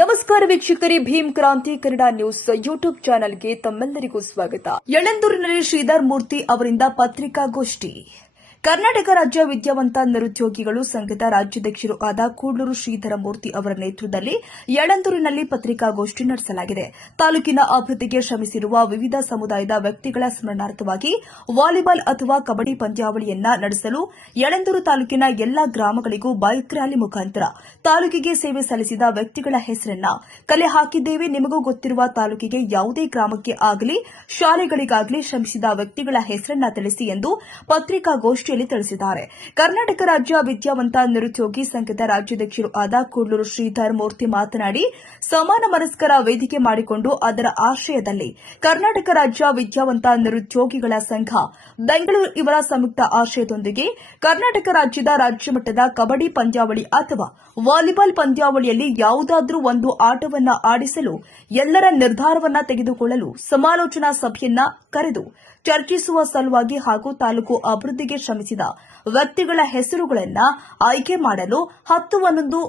ನಮಸ್ಕಾರ ವೀಕ್ಷಕರೇ, ಭೀಮ್ ಕ್ರಾಂತಿ ಕನ್ನಡ ನ್ಯೂಸ್ ಯೂಟ್ಯೂಬ್ ಚಾನೆಲ್ಗೆ ತಮ್ಮೆಲ್ಲರಿಗೂ ಸ್ವಾಗತ. ಯಳಂದೂರಿನಲ್ಲಿ ಶ್ರೀಧರ್ ಮೂರ್ತಿ ಅವರಿಂದ ಪತ್ರಿಕಾಗೋಷ್ಠಿ. ಕರ್ನಾಟಕ ರಾಜ್ಯ ವಿದ್ಯಾವಂತ ನಿರುದ್ಯೋಗಿಗಳು ಸಂಘದ ರಾಜ್ಯಾಧ್ಯಕ್ಷರು ಆದ ಕೂಡ್ಲೂರು ಶ್ರೀಧರ ಮೂರ್ತಿ ಅವರ ನೇತೃತ್ವದಲ್ಲಿ ಯಳಂದೂರಿನಲ್ಲಿ ಪತ್ರಿಕಾಗೋಷ್ಠಿ ನಡೆಸಲಾಗಿದೆ. ತಾಲೂಕಿನ ಅಭಿವೃದ್ಧಿಗೆ ಶ್ರಮಿಸಿರುವ ವಿವಿಧ ಸಮುದಾಯದ ವ್ಯಕ್ತಿಗಳ ಸ್ಮರಣಾರ್ಥವಾಗಿ ವಾಲಿಬಾಲ್ ಅಥವಾ ಕಬಡ್ಡಿ ಪಂದ್ಯಾವಳಿಯನ್ನ ನಡೆಸಲು ಯಳಂದೂರು ತಾಲೂಕಿನ ಎಲ್ಲಾ ಗ್ರಾಮಗಳಿಗೂ ಬೈಕ್ ರ್ಯಾಲಿ ಮುಖಾಂತರ ತಾಲೂಕಿಗೆ ಸೇವೆ ಸಲ್ಲಿಸಿದ ವ್ಯಕ್ತಿಗಳ ಹೆಸರನ್ನ ಕಲೆ ಹಾಕಿದ್ದೇವೆ. ನಿಮಗೂ ಗೊತ್ತಿರುವ ತಾಲೂಕಿಗೆ ಯಾವುದೇ ಗ್ರಾಮಕ್ಕೆ ಆಗಲಿ, ಶಾಲೆಗಳಿಗಾಗಲಿ ಶ್ರಮಿಸಿದ ವ್ಯಕ್ತಿಗಳ ಹೆಸರನ್ನ ತಿಳಿಸಿ ಎಂದು ಪತ್ರಿಕಾಗೋಷ್ಠಿಯಲ್ಲಿ ತಿಳಿಸಿದ್ದಾರೆ. ಕರ್ನಾಟಕ ರಾಜ್ಯ ವಿದ್ಯಾವಂತ ನಿರುದ್ಯೋಗಿ ಸಂಘದ ರಾಜ್ಯಾಧ್ಯಕ್ಷರು ಆದ ಕೂಡ್ಲೂರು ಶ್ರೀಧರ್ ಮೂರ್ತಿ ಮಾತನಾಡಿ, ಸಮಾನ ಮನಸ್ಕರ ವೇದಿಕೆ ಮಾಡಿಕೊಂಡು ಅದರ ಆಶ್ರಯದಲ್ಲಿ ಕರ್ನಾಟಕ ರಾಜ್ಯ ವಿದ್ಯಾವಂತ ನಿರುದ್ಯೋಗಿಗಳ ಸಂಘ ಬೆಂಗಳೂರು ಇವರ ಸಂಯುಕ್ತ ಆಶ್ರಯದೊಂದಿಗೆ ಕರ್ನಾಟಕ ರಾಜ್ಯದ ರಾಜ್ಯಮಟ್ಟದ ಕಬಡ್ಡಿ ಪಂದ್ಯಾವಳಿ ಅಥವಾ ವಾಲಿಬಾಲ್ ಪಂದ್ಯಾವಳಿಯಲ್ಲಿ ಯಾವುದಾದರೂ ಒಂದು ಆಟವನ್ನ ಆಡಿಸಲು ಎಲ್ಲರ ನಿರ್ಧಾರವನ್ನ ತೆಗೆದುಕೊಳ್ಳಲು ಸಮಾಲೋಚನಾ ಸಭೆಯನ್ನ ಕರೆದು ಚರ್ಚಿಸುವ ಸಲುವಾಗಿ ಹಾಗೂ ತಾಲೂಕು ಅಭಿವೃದ್ಧಿಗೆ ಶ್ರಮಿಸಿದ ವ್ಯಕ್ತಿಗಳ ಹೆಸರುಗಳನ್ನ ಆಯ್ಕೆ ಮಾಡಲು ಹತ್ತು ಒಂದೊಂದು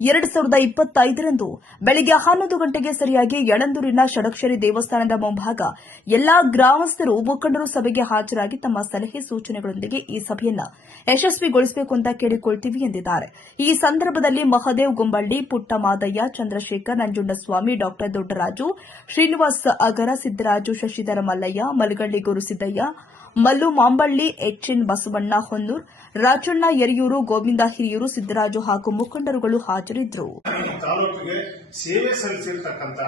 ಎರಡು ಸಾವಿರದ ಇಪ್ಪತ್ತೈದರಂದು ಬೆಳಗ್ಗೆ ಹನ್ನೊಂದು ಗಂಟೆಗೆ ಸರಿಯಾಗಿ ಯಳಂದೂರಿನ ಷಡಕ್ಷರಿ ದೇವಸ್ಥಾನದ ಮುಂಭಾಗ ಎಲ್ಲಾ ಗ್ರಾಮಸ್ಥರು, ಮುಖಂಡರು ಸಭೆಗೆ ಹಾಜರಾಗಿ ತಮ್ಮ ಸಲಹೆ ಸೂಚನೆಗಳೊಂದಿಗೆ ಈ ಸಭೆಯನ್ನ ಯಶಸ್ವಿಗೊಳಿಸಬೇಕು ಅಂತ ಕೇಳಿಕೊಳ್ತೀವಿ ಎಂದಿದ್ದಾರೆ. ಈ ಸಂದರ್ಭದಲ್ಲಿ ಮಹದೇವ್ ಗುಂಬಳ್ಳಿ ಪುಟ್ಟ ಮಾದಯ್ಯ ಚಂದ್ರಶೇಖರ್ ನಂಜುಂಡಸ್ವಾಮಿ ಡಾ ದೊಡ್ಡರಾಜು, ಶ್ರೀನಿವಾಸ್ ಅಗರ, ಸಿದ್ದರಾಜು ಶಶಿಧರ ಮಲ್ಲಯ್ಯ ಮಲಗಳ್ಳಿ ಗುರುಸಿದ್ದಯ್ಯ ಮಲ್ಲು ಮಾಂಬಳ್ಳಿ, ಎಚ್ಎನ್ ಬಸವಣ್ಣ ಹೊನ್ನೂರ್, ರಾಜಣ್ಣ ಯರಿಯೂರು ಗೋವಿಂದ ಹಿರಿಯೂರು, ಸಿದ್ದರಾಜು ಹಾಗೂ ಮುಖಂಡರುಗಳು ಹಾಜರಿದ್ದರು. ಸೇವೆ ಸಲ್ಲಿಸಿರ್ತಕ್ಕಂಥ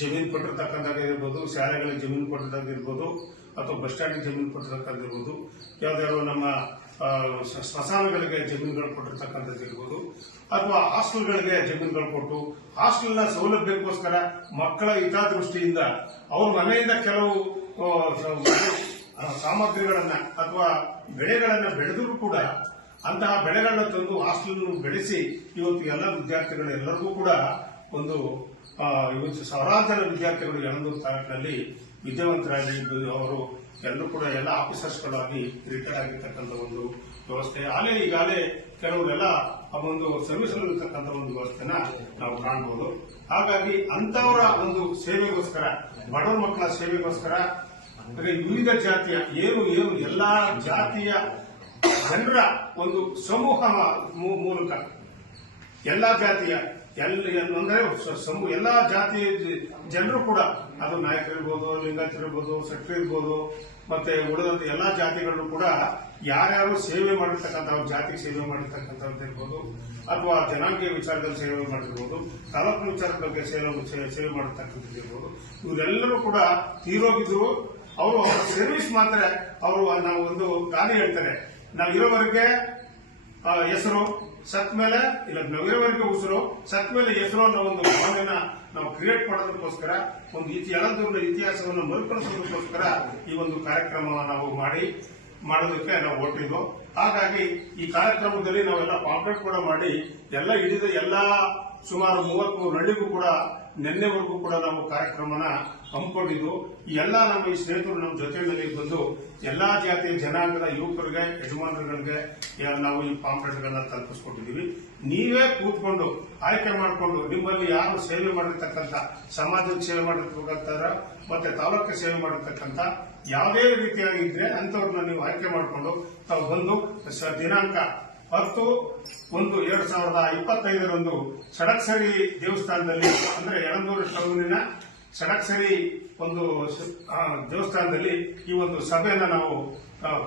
ಜಮೀನು ಕೊಟ್ಟಿರ್ತಕ್ಕಂಥದ್ದಿರ್ಬೋದು ಶಾಲೆಗಳಿಗೆ ಜಮೀನು ಕೊಟ್ಟಿದ್ದಾಗಿರ್ಬೋದು ಅಥವಾ ಬಸ್ ಸ್ಟ್ಯಾಂಡ್ ಜಮೀನು ಕೊಟ್ಟಿರ್ತಕ್ಕಂಥದ್ದಿರ್ಬೋದು ಯಾವ್ದಾದ್ರು ನಮ್ಮ ಸ್ಮಶಾನಗಳಿಗೆ ಜಮೀನುಗಳು ಕೊಟ್ಟಿರ್ತಕ್ಕಂಥದ್ದಿರ್ಬೋದು ಅಥವಾ ಹಾಸ್ಟೆಲ್ಗಳಿಗೆ ಜಮೀನುಗಳು ಕೊಟ್ಟು, ಹಾಸ್ಟೆಲ್ನ ಸೌಲಭ್ಯಕ್ಕೋಸ್ಕರ ಮಕ್ಕಳ ಹಿತಾದೃಷ್ಟಿಯಿಂದ ಅವ್ರ ಮನೆಯಿಂದ ಕೆಲವು ಸಾಮಗ್ರಿಗಳನ್ನ ಅಥವಾ ಬೆಳೆಗಳನ್ನ ಬೆಳೆದರೂ ಕೂಡ ಅಂತಹ ಬೆಳೆಗಳನ್ನ ತಂದು ಹಾಸ್ಟೆಲ್ ಬೆಳೆಸಿ ಇವತ್ತು ಎಲ್ಲ ವಿದ್ಯಾರ್ಥಿಗಳು ಎಲ್ಲರಿಗೂ ಕೂಡ ಒಂದು ಇವತ್ತು ಸಾವಿರಾರು ಜನ ವಿದ್ಯಾರ್ಥಿಗಳು ಯಳಂದೂರು ತಾಲೂಕಿನಲ್ಲಿ ವಿದ್ಯಾವಂತರಾಗಿ ಅವರು ಎಲ್ಲರೂ ಕೂಡ ಎಲ್ಲ ಆಫೀಸರ್ಸ್ಗಳಾಗಿ ರಿಟೈರ್ ಆಗಿರ್ತಕ್ಕಂಥ ಒಂದು ವ್ಯವಸ್ಥೆ. ಆಲೇ ಈಗಾಗಲೇ ಕೆಲವರೆಲ್ಲ ಆ ಒಂದು ಸರ್ವಿಸ್ ಇರ್ತಕ್ಕಂಥ ಒಂದು ವ್ಯವಸ್ಥೆನ ನಾವು ಕಾಣಬಹುದು ಹಾಗಾಗಿ ಅಂತವರ ಒಂದು ಸೇವೆಗೋಸ್ಕರ, ಬಡವರ ಮಕ್ಕಳ ಸೇವೆಗೋಸ್ಕರ ಅಂದ್ರೆ ವಿವಿಧ ಜಾತಿಯ ಏನು ಏನು ಎಲ್ಲಾ ಜಾತಿಯ ಜನರ ಒಂದು ಸಮೂಹ ಮೂಲಕ. ಎಲ್ಲಾ ಜಾತಿಯ ಅಂದ್ರೆ ಸಮೂಹ ಸಮೂ- ಎಲ್ಲಾ ಜಾತಿಯ ಜನರು ಕೂಡ ಅದು ನಾಯಕರಿರ್ಬೋದು ಲಿಂಗಾಯತರಿರ್ಬೋದು ಸಕ್ರಿ ಇರ್ಬೋದು ಮತ್ತೆ ಉಳಿದಂತ ಎಲ್ಲಾ ಜಾತಿಗಳು ಕೂಡ ಯಾರ್ಯಾರು ಸೇವೆ ಮಾಡಿರ್ತಕ್ಕಂಥ ಜಾತಿಗೆ ಸೇವೆ ಮಾಡಿರ್ತಕ್ಕಂಥದ್ದು ಇರ್ಬೋದು, ಅಥವಾ ಜನಾಂಗೀಯ ವಿಚಾರದಲ್ಲಿ ಸೇವೆ ಮಾಡಿರ್ಬೋದು, ತಾಲೂಕು ವಿಚಾರದ ಬಗ್ಗೆ ಸೇವೆ ಸೇವೆ ಮಾಡಿರ್ತಕ್ಕಂಥದ್ದು ಇರ್ಬೋದು, ಇವರೆಲ್ಲರೂ ಕೂಡ ತೀರೋಗಿದ್ರು ಅವರು ಸರ್ವಿಸ್ ಮಾತ್ರ ಅವರು ನಾವು ಒಂದು ಗಾದೆ ಹೇಳ್ತಾರೆ. ನಾವು ಇರೋವರೆಗೆ ಹೆಸರು, ಸತ್ ಮೇಲೆ, ಇಲ್ಲ, ನಾವು ಉಸಿರು, ಸತ್ ಮೇಲೆ ಹೆಸರು ಅನ್ನೋ ಒಂದು ಭಾವನೆಯನ್ನ ನಾವು ಕ್ರಿಯೇಟ್ ಮಾಡೋದಕ್ಕೋಸ್ಕರ, ಒಂದು ಇತಿ ಒಂದು ಇತಿಹಾಸವನ್ನು ಮರುಕಳಿಸೋದಕ್ಕೋಸ್ಕರ ಈ ಒಂದು ಕಾರ್ಯಕ್ರಮವನ್ನು ನಾವು ಮಾಡಿ, ಮಾಡೋದಕ್ಕೆ ನಾವು ಹೊರಟಿದ್ವು ಹಾಗಾಗಿ ಈ ಕಾರ್ಯಕ್ರಮದಲ್ಲಿ ನಾವೆಲ್ಲ ಪಾಂಪ್ಲೆಟ್ ಕೂಡ ಮಾಡಿ, ಎಲ್ಲ ಹಿಡಿದ ಎಲ್ಲ ಸುಮಾರು ಮೂವತ್ಮೂರು ಹಳ್ಳಿಗೂ ಕೂಡ ನಿನ್ನೆವರೆಗೂ ಕೂಡ ನಾವು ಕಾರ್ಯಕ್ರಮನ ಹಮ್ಮಿಕೊಂಡಿದ್ದು ಎಲ್ಲ ನಮ್ಮ ಈ ಸ್ನೇಹಿತರು ನಮ್ಮ ಜೊತೆಯಲ್ಲಿ ಬಂದು ಎಲ್ಲಾ ಜಾತಿಯ ಜನಾಂಗದ ಯುವಕರಿಗೆ, ಯಜಮಾನರುಗಳಿಗೆ ನಾವು ಈ ಪಾಂಪ್ಲೆಟ್ಗಳನ್ನ ತಲುಪಿಸ್ಕೊಟ್ಟಿದ್ದೀವಿ. ನೀವೇ ಕೂತ್ಕೊಂಡು ಆಯ್ಕೆ ಮಾಡಿಕೊಂಡು ನಿಮ್ಮಲ್ಲಿ ಯಾರು ಸೇವೆ ಮಾಡಿರ್ತಕ್ಕಂಥ ಸಮಾಜಕ್ಕೆ ಸೇವೆ ಮಾಡಿರ್ತಕ್ಕಂಥ ಮತ್ತೆ ತಾಲೂಕಿಗೆ ಸೇವೆ ಮಾಡಿರ್ತಕ್ಕಂಥ ಯಾವುದೇ ರೀತಿಯಾಗಿದ್ರೆ ಅಂತವ್ರನ್ನ ನೀವು ಆಯ್ಕೆ ಮಾಡಿಕೊಂಡು ತಾವು ಬಂದು ದಿನಾಂಕ ಹತ್ತು ಒಂದು ಎರಡು ಸಾವಿರದ ಇಪ್ಪತ್ತೈದರಂದು ಸಡಕ್ಸರಿ ದೇವಸ್ಥಾನದಲ್ಲಿ, ಅಂದ್ರೆ ಯಳಂದೂರು ಟೌನಿನ ಸಡಕ್ಸರಿ ಒಂದು ದೇವಸ್ಥಾನದಲ್ಲಿ ಈ ಒಂದು ಸಭೆಯನ್ನು ನಾವು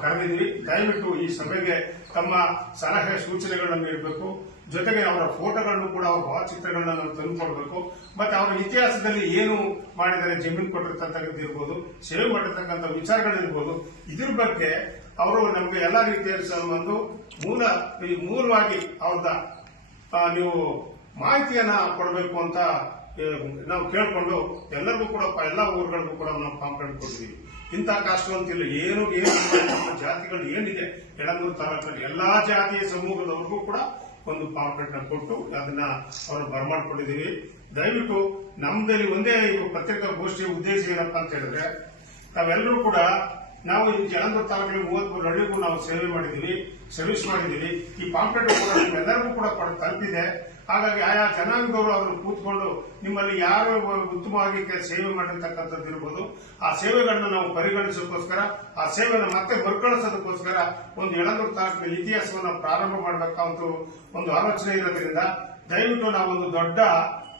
ಕರೆದಿದ್ವಿ ದಯವಿಟ್ಟು ಈ ಸಭೆಗೆ ತಮ್ಮ ಸಲಹೆ ಸೂಚನೆಗಳನ್ನು ನೀಡಬೇಕು. ಜೊತೆಗೆ ಅವರ ಫೋಟೋಗಳನ್ನು ಕೂಡ, ಅವರ ಭಾವಚಿತ್ರಗಳನ್ನ ನಾವು ತಂದುಕೊಡ್ಬೇಕು. ಮತ್ತೆ ಅವರ ಇತಿಹಾಸದಲ್ಲಿ ಏನು ಮಾಡಿದರೆ ಜಮೀನು ಕೊಟ್ಟಿರ್ತಕ್ಕಂಥದ್ದು ಇರ್ಬೋದು ಸೇವೆ ಮಾಡಿರ್ತಕ್ಕಂಥ ವಿಚಾರಗಳಿರ್ಬೋದು, ಇದ್ರ ಬಗ್ಗೆ ಅವರು ನಮಗೆ ಎಲ್ಲ ರೀತಿಯಲ್ಲಿ ಸಹ ಒಂದು ಮೂಲ ಮೂಲವಾಗಿ ಅವ್ರದ ನೀವು ಮಾಹಿತಿಯನ್ನ ಕೊಡಬೇಕು ಅಂತ ನಾವು ಕೇಳಿಕೊಂಡು ಎಲ್ಲರಿಗೂ ಕೂಡ, ಎಲ್ಲ ಊರುಗಳಿಗೂ ಕೂಡ ನಾವು ಪಾಂಪ್ಲೆಟ್ ಕೊಡ್ತೀವಿ ಇಂಥ ಅಂತಿಲ್ಲ. ಏನು ಏನು ನಮ್ಮ ಜಾತಿಗಳು ಏನಿದೆ? ಎಡಮೂರು ತಾಲೂಕಲ್ಲಿ ಎಲ್ಲಾ ಜಾತಿಯ ಸಮೂಹದವ್ರಿಗೂ ಕೂಡ ಒಂದು ಪಾಂಪ್ಲೆಟ್ನ ಕೊಟ್ಟು ಅದನ್ನ ಅವರು ಬರಮಾಡ್ಕೊಂಡಿದ್ದೀವಿ ದಯವಿಟ್ಟು ನಮ್ದಲ್ಲಿ ಒಂದೇ ಪತ್ರಿಕಾ ಪತ್ರಿಕಾಗೋಷ್ಠಿಯ ಉದ್ದೇಶ ಏನಪ್ಪಾ ಅಂತ ಹೇಳಿದ್ರೆ, ನಾವೆಲ್ಲರೂ ಕೂಡ ನಾವು ಈ ಜಲಂಧರ್ ತಾಲೂಕಿನ ಮೂವತ್ಮೂರು ಹಳ್ಳಿಗೂ ನಾವು ಸೇವೆ ಮಾಡಿದ್ದೀವಿ ಸರ್ವಿಸ್ ಮಾಡಿದ್ದೀವಿ. ಈ ಪಾಂಪ್ಲೆಟ್ ಕೂಡ ನಿಮ್ಮೆಲ್ಲರಿಗೂ ಕೂಡ ತಲುಪಿದೆ. ಹಾಗಾಗಿ ಆಯಾ ಜನಾಂಗದವರು ಅದನ್ನು ಕೂತ್ಕೊಂಡು ನಿಮ್ಮಲ್ಲಿ ಯಾರು ಉತ್ತಮವಾಗಿ ಸೇವೆ ಮಾಡಿರ್ತಕ್ಕಂಥದ್ದು ಇರ್ಬೋದು, ಆ ಸೇವೆಗಳನ್ನು ನಾವು ಪರಿಗಣಿಸೋದಕ್ಕೋಸ್ಕರ ಆ ಸೇವೆಯನ್ನು ಮತ್ತೆ ಮರುಕಳಿಸೋದಕ್ಕೋಸ್ಕರ ಒಂದು ಯಳಂದೂರು ತಾಲೂಕಿನ ಇತಿಹಾಸವನ್ನು ಪ್ರಾರಂಭ ಮಾಡಬೇಕಂತ ಒಂದು ಆಲೋಚನೆ ಇರೋದ್ರಿಂದ ದಯವಿಟ್ಟು ನಾವು ಒಂದು ದೊಡ್ಡ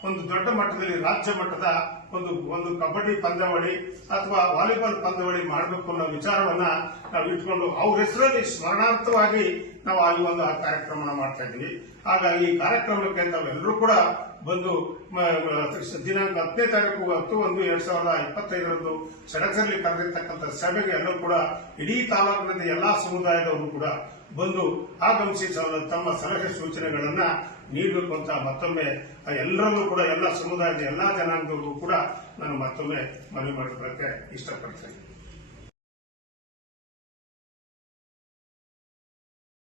ಒಂದು ದೊಡ್ಡ ಮಟ್ಟದಲ್ಲಿ ರಾಜ್ಯ ಮಟ್ಟದ ಒಂದು ಒಂದು ಕಬಡ್ಡಿ ಪಂದ್ಯಾವಳಿ ಅಥವಾ ವಾಲಿಬಾಲ್ ಪಂದ್ಯಾವಳಿ ಮಾಡಬೇಕು ಅನ್ನೋ ವಿಚಾರವನ್ನ ನಾವು ಇಟ್ಕೊಂಡು ಅವ್ರ ಹೆಸರಲ್ಲಿ ಸ್ಮರಣಾರ್ಥವಾಗಿ ನಾವು ಅಲ್ಲಿ ಒಂದು ಆ ಕಾರ್ಯಕ್ರಮ ಮಾಡ್ತಾ ಇದ್ದೀವಿ. ಹಾಗಾಗಿ ಈ ಕಾರ್ಯಕ್ರಮಕ್ಕೆ ತಾವೆಲ್ಲರೂ ಕೂಡ ಬಂದು ದಿನಾಂಕ ಹತ್ತನೇ ತಾರೀಕು ಹತ್ತು ಒಂದು ಎರಡ್ ಸಾವಿರದ ಇಪ್ಪತ್ತೈದರಂದು ಸಡಗರಲ್ಲಿ ಕರೆದಿರ್ತಕ್ಕಂಥ ಸಭೆಗೆ ಎಲ್ಲರೂ ಕೂಡ, ಇಡೀ ತಾಲೂಕಿನ ಎಲ್ಲಾ ಸಮುದಾಯದವರು ಕೂಡ ಬಂದು ಆಗಮಿಸಿ ತಮ್ಮ ಸಲಹೆ ಸೂಚನೆಗಳನ್ನ ನೀಡಬೇಕು ಅಂತ ಮತ್ತೊಮ್ಮೆ ಎಲ್ಲರಲ್ಲೂ ಕೂಡ, ಎಲ್ಲ ಸಮುದಾಯದ ಎಲ್ಲಾ ಜನಾಂಗಗಳಿಗೂ ಕೂಡ ನಾನು ಮತ್ತೊಮ್ಮೆ ಮನವಿ ಮಾಡಿಕೊಳ್ಳಕ್ಕೆ ಇಷ್ಟಪಡ್ತೇನೆ.